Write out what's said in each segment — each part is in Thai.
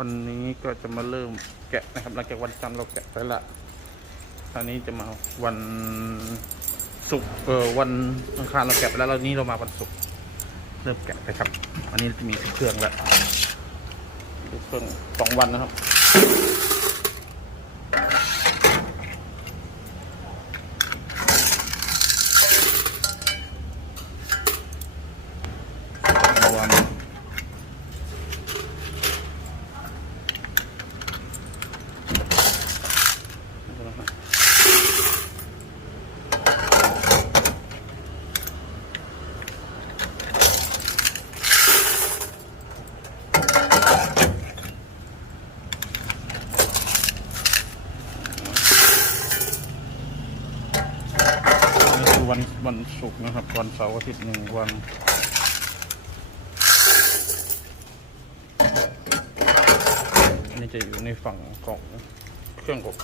วันนี้ก็จะมาเริ่มแกะนะครับ หลังจากวันจันทร์เราแกะไปละคราวนี้จะมาวันศุกร์เออวันอังคารเราแกะไปแล้วแล้วนี้เรามาวันศุกร์เริ่มแกะไปครับ อันนี้จะมีเครื่องแล้วเครื่องสองวันนะครับ วัน นี่คือ วันวันศุกร์นะครับ วันเสาร์อาทิตย์หนึ่งวันนนี้จะอยู่ในฝั่งของเครื่องอบ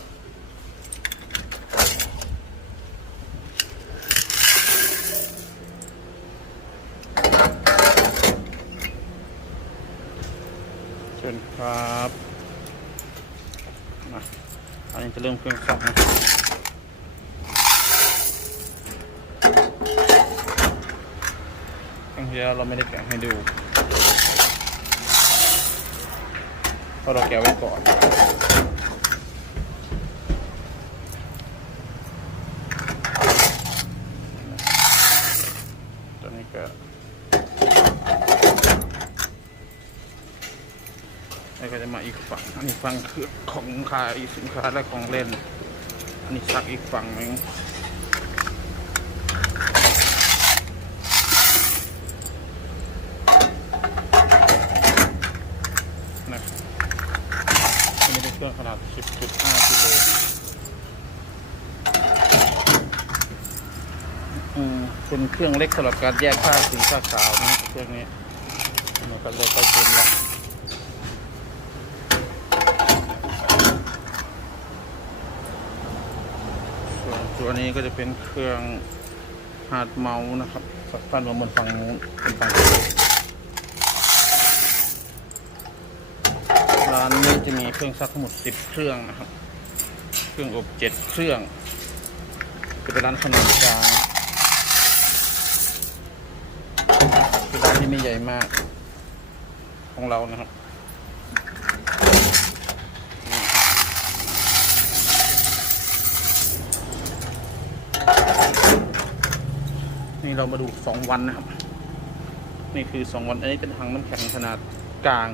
เชิญครับมาอันนี้จะเริ่มเครื่องสับนะ ที่แล้วเราไม่ได้แกะให้ดูเพราะเราแกะไว้ก่อน ตัวนี้ก็แล้วก็จะมาอีกฝั่ง อันนี้ฝั่งคือของขายสินค้าและของเล่น อันนี้ซักอีกฝั่งหนึ่งนะอันนี้ เครื่องขนาด 10.5กิโลอืมเป็นเครื่องเล็กสำหรับการแยกผ้าสีผ้าขาวนะเครื่องนี้มันก็เลยก็เป็นละส่วนตัวนี้ก็จะเป็นเครื่องหาดเมาส์นะครับสักท่านมาบนฝั่งนู้นเป็นฝั่งร้านนี้จะมีเค รื่องซักทั้งหมด10เครื่องนะครับ เครื่องอบ7เครื่อง จะเป็นร้านขนาดกลางคือร้านที่ไม่ใหญ่มากของเรานะครับนี่เรามาดูสองวันนะครับ นี่คือสองวัน อันนี้เป็นถังน้ำแข็งขนาดกลาง